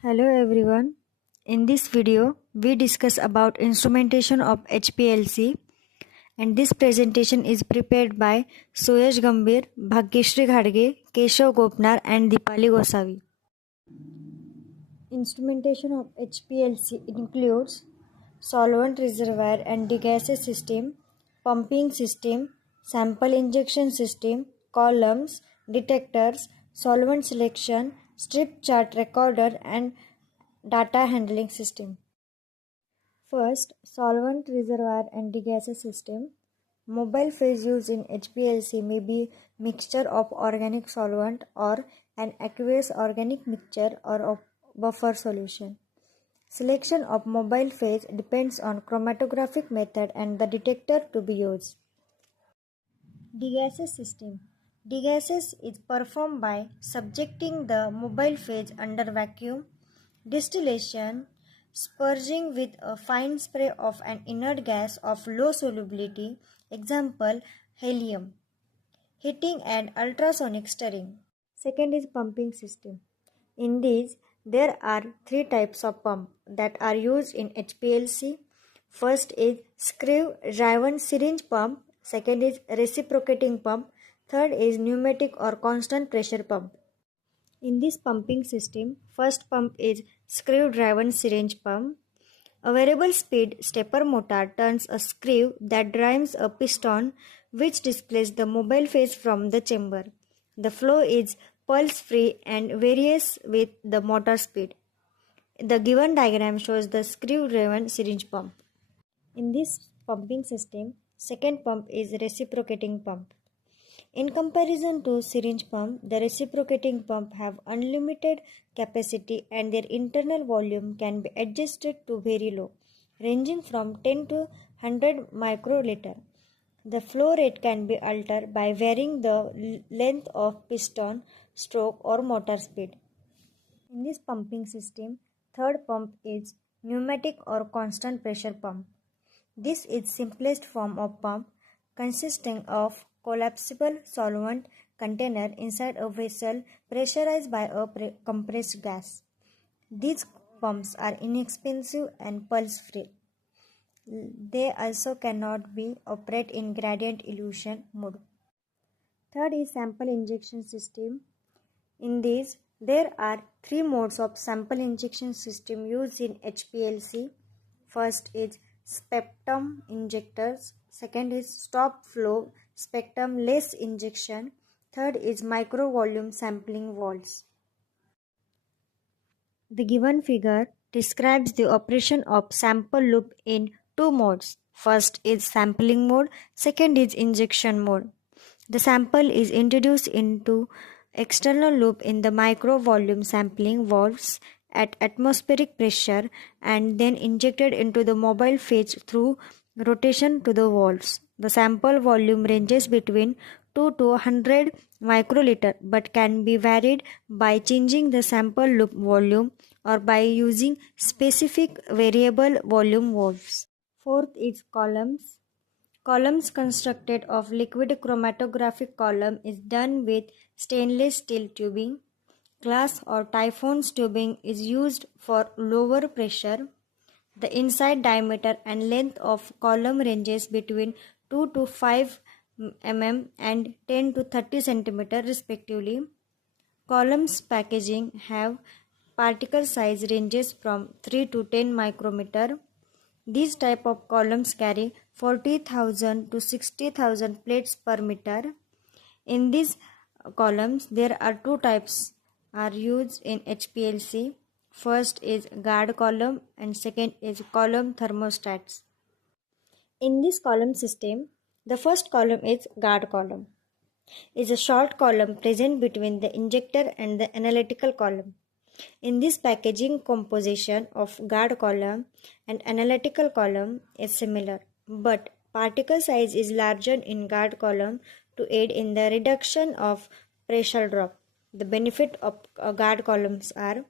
Hello everyone. In this video, we discuss about instrumentation of HPLC, and this presentation is prepared by S.Gambhir, Ghadage, K.Gopnar and D.Gosavi. Instrumentation of HPLC includes solvent reservoir and degassing system, pumping system, sample injection system, columns, detectors, solvent selection, strip chart recorder and data handling system. First, solvent reservoir and degassing system. Mobile phase used in HPLC may be mixture of organic solvent or an aqueous organic mixture or of buffer solution. Selection of mobile phase depends on chromatographic method and the detector to be used. Degassing system. Degassing is performed by subjecting the mobile phase under vacuum, distillation, spurging with a fine spray of an inert gas of low solubility, example helium, heating and ultrasonic stirring. Second is pumping system. In these, there are three types of pump that are used in HPLC. First is screw-driven syringe pump. Second is reciprocating pump. Third is pneumatic or constant pressure pump. In this pumping system, first pump is screw-driven syringe pump. A variable speed stepper motor turns a screw that drives a piston which displaces the mobile phase from the chamber. The flow is pulse-free and varies with the motor speed. The given diagram shows the screw-driven syringe pump. In this pumping system, second pump is reciprocating pump. In comparison to syringe pump, the reciprocating pump have unlimited capacity and their internal volume can be adjusted to very low, ranging from 10 to 100 microliter. The flow rate can be altered by varying the length of piston, stroke or motor speed. In this pumping system, third pump is pneumatic or constant pressure pump. This is simplest form of pump consisting of collapsible solvent container inside a vessel pressurized by a compressed gas. These pumps are inexpensive and pulse-free. They also cannot be operated in gradient elution mode. Third is sample injection system. In these, there are three modes of sample injection system used in HPLC. First is spectrum injectors. Second is stop flow spectrum less injection. Third is micro volume sampling valves. The given figure describes the operation of sample loop in two modes. First is sampling mode, second is injection mode. The sample is introduced into external loop in the micro volume sampling valves at atmospheric pressure and then injected into the mobile phase through rotation to the valves. The sample volume ranges between 2 to 100 microliter but can be varied by changing the sample loop volume or by using specific variable volume valves. Fourth is columns. Columns constructed of liquid chromatographic column is done with stainless steel tubing. Glass or typhoon tubing is used for lower pressure. The inside diameter and length of column ranges between 2 to 5 mm and 10 to 30 cm respectively. Columns packaging have particle size ranges from 3 to 10 micrometer. These type of columns carry 40,000 to 60,000 plates per meter. In these columns, there are two types are used in HPLC. First is guard column and second is column thermostats. In this column system, the first column is guard column. It is a short column present between the injector and the analytical column. In this packaging composition of guard column and analytical column is similar, but particle size is larger in guard column to aid in the reduction of pressure drop. The benefit of guard columns are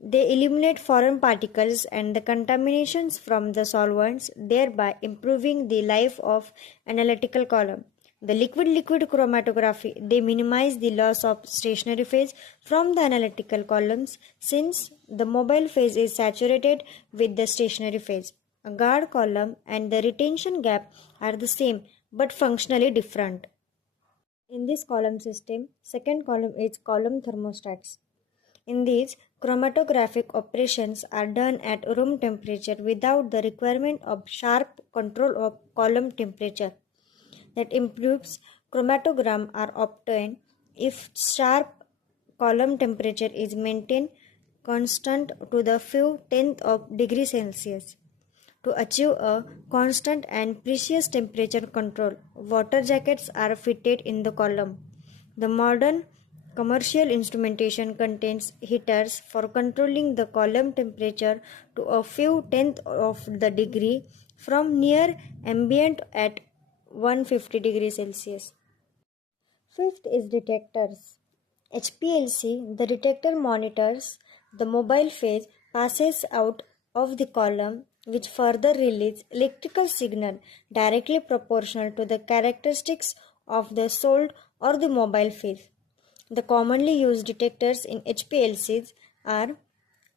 they eliminate foreign particles and the contaminations from the solvents, thereby improving the life of analytical column. The liquid-liquid chromatography, they minimize the loss of stationary phase from the analytical columns since the mobile phase is saturated with the stationary phase. A guard column and the retention gap are the same but functionally different. In this column system, second column is column thermostats. In these, chromatographic operations are done at room temperature without the requirement of sharp control of column temperature. That improves chromatogram are obtained if sharp column temperature is maintained constant to the few tenth of degree Celsius. To achieve a constant and precise temperature control, water jackets are fitted in the column. The modern commercial instrumentation contains heaters for controlling the column temperature to a few tenths of the degree from near ambient at 150 degrees Celsius. Fifth is detectors. HPLC, the detector monitors the mobile phase passes out of the column which further release electrical signal directly proportional to the characteristics of the solid or the mobile phase. The commonly used detectors in HPLCs are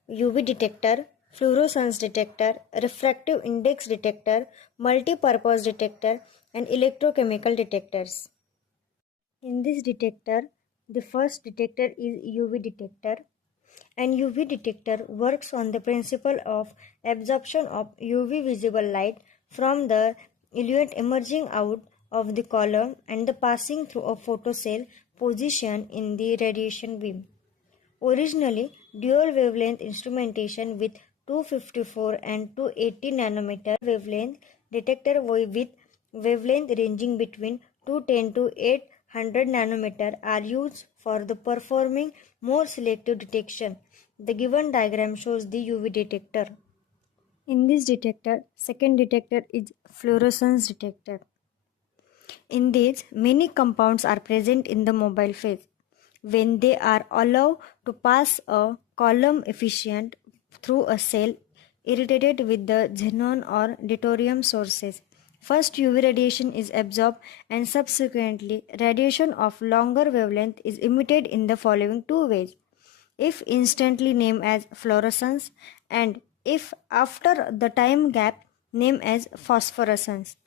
UV detector, fluorescence detector, refractive index detector, multi-purpose detector, and electrochemical detectors. In this detector, the first detector is UV detector. An UV detector works on the principle of absorption of UV visible light from the eluent emerging out of the column and the passing through a photocell position in the radiation beam. Originally, dual wavelength instrumentation with 254 and 280 nanometer wavelength detector with wavelength ranging between 210 to 800 nanometer are used for the performing more selective detection. The given diagram shows the UV detector. In this detector, second detector is fluorescence detector. In these, many compounds are present in the mobile phase. When they are allowed to pass a column efficient through a cell irradiated with the xenon or deuterium sources, first UV radiation is absorbed and subsequently radiation of longer wavelength is emitted in the following two ways. If instantly named as fluorescence and if after the time gap named as phosphorescence.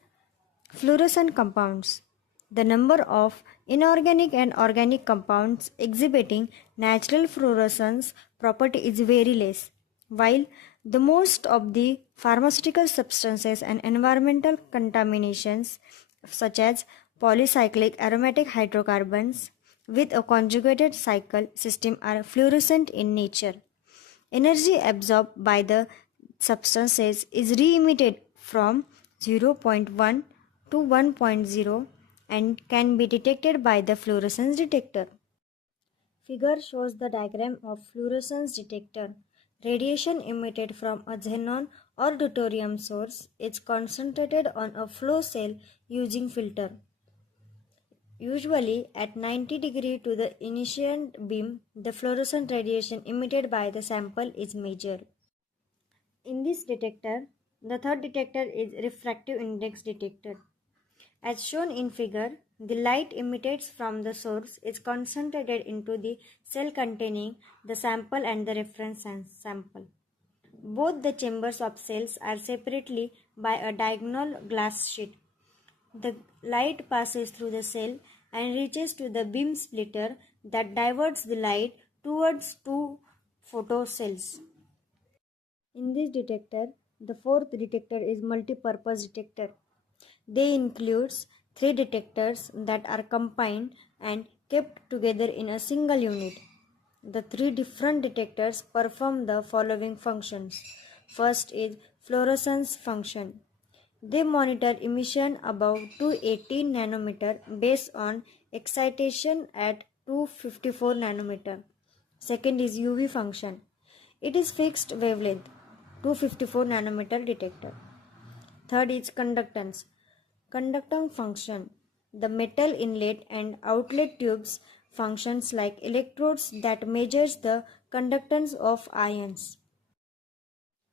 Fluorescent compounds. The number of inorganic and organic compounds exhibiting natural fluorescence property is very less, while the most of the pharmaceutical substances and environmental contaminations such as polycyclic aromatic hydrocarbons with a conjugated cycle system are fluorescent in nature. Energy absorbed by the substances is re-emitted from 0.1 to 1.0 and can be detected by the fluorescence detector. Figure shows the diagram of fluorescence detector. Radiation emitted from a xenon or deuterium source is concentrated on a flow cell using filter. Usually at 90 degree to the incident beam, the fluorescent radiation emitted by the sample is measured. In this detector, the third detector is refractive index detector. As shown in figure, the light emitted from the source is concentrated into the cell containing the sample and the reference sample. Both the chambers of cells are separately by a diagonal glass sheet. The light passes through the cell and reaches to the beam splitter that diverts the light towards two photocells. In this detector, the fourth detector is multi-purpose detector. They includes three detectors that are combined and kept together in a single unit. The three different detectors perform the following functions. First is fluorescence function. They monitor emission above 280 nanometer based on excitation at 254 nanometer. Second is UV function. It is fixed wavelength, 254 nanometer detector. Third is conductance. Conductance function. The metal inlet and outlet tubes functions like electrodes that measures the conductance of ions.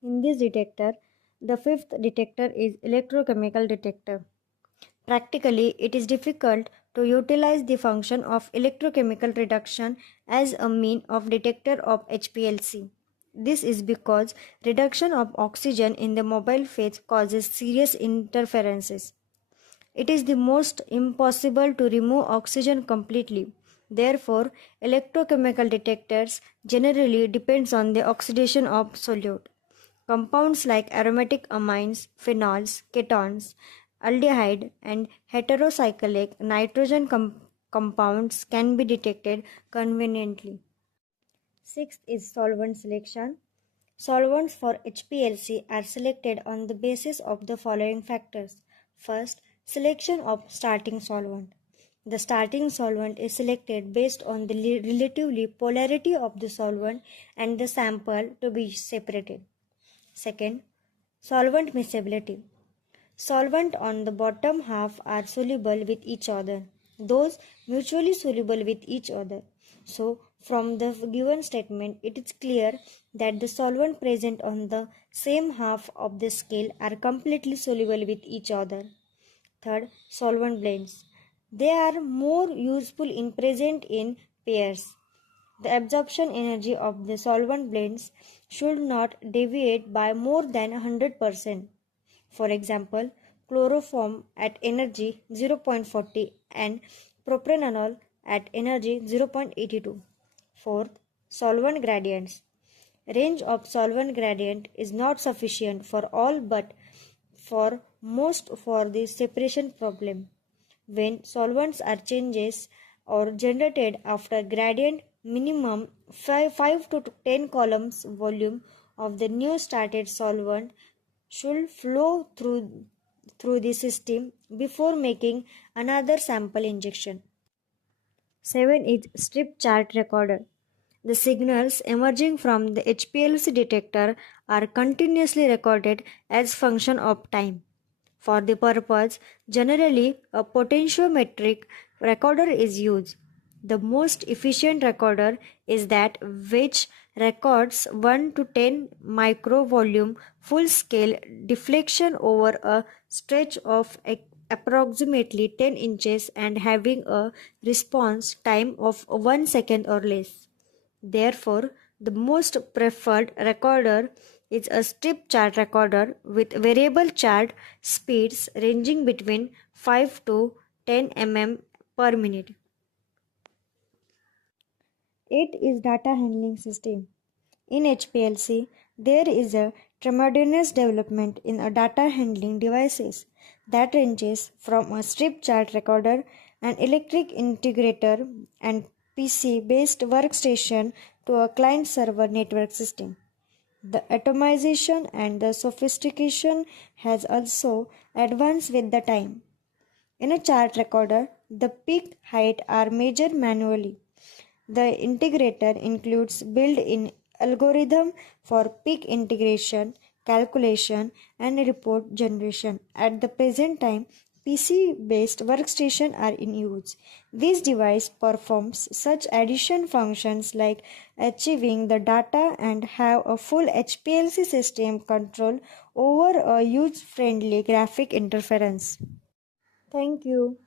In this detector, the fifth detector is electrochemical detector. Practically, it is difficult to utilize the function of electrochemical reduction as a mean of detector of HPLC. This is because reduction of oxygen in the mobile phase causes serious interferences. It is the most impossible to remove oxygen completely. Therefore, electrochemical detectors generally depends on the oxidation of solute. Compounds like aromatic amines, phenols, ketones, aldehyde, and heterocyclic nitrogen compounds can be detected conveniently. Sixth is solvent selection. Solvents for HPLC are selected on the basis of the following factors. First, selection of starting solvent. The starting solvent is selected based on the relatively polarity of the solvent and the sample to be separated. Second, solvent miscibility. Solvent on the bottom half are soluble with each other. Those mutually soluble with each other. So, from the given statement, it is clear that the solvent present on the same half of the scale are completely soluble with each other. Third, solvent blends. They are more useful in present in pairs. The absorption energy of the solvent blends should not deviate by more than 100%. For example, chloroform at energy 0.40 and propranolol at energy 0.82. Fourth, solvent gradients. Range of solvent gradient is not sufficient for all but for most for the separation problem. When solvents are changes or generated after gradient minimum 5 to 10 columns volume of the new started solvent should flow through the system before making another sample injection. 7 is strip chart recorder. The signals emerging from the HPLC detector are continuously recorded as function of time. For the purpose, generally a potentiometric recorder is used. The most efficient recorder is that which records 1 to 10 microvolume full scale deflection over a stretch of approximately 10 inches and having a response time of 1 second or less. Therefore, the most preferred recorder is a strip chart recorder with variable chart speeds ranging between 5 to 10 mm per minute. 8 is data handling system. In HPLC, there is a tremendous development in a data handling devices that ranges from a strip chart recorder, an electric integrator, and PC-based workstation to a client-server network system. The atomization and the sophistication has also advanced with the time. In a chart recorder, the peak height are measured manually. The integrator includes built-in algorithm for peak integration, calculation, and report generation. At the present time, PC-based workstations are in use. This device performs such addition functions like achieving the data and have a full HPLC system control over a user-friendly graphic interference. Thank you.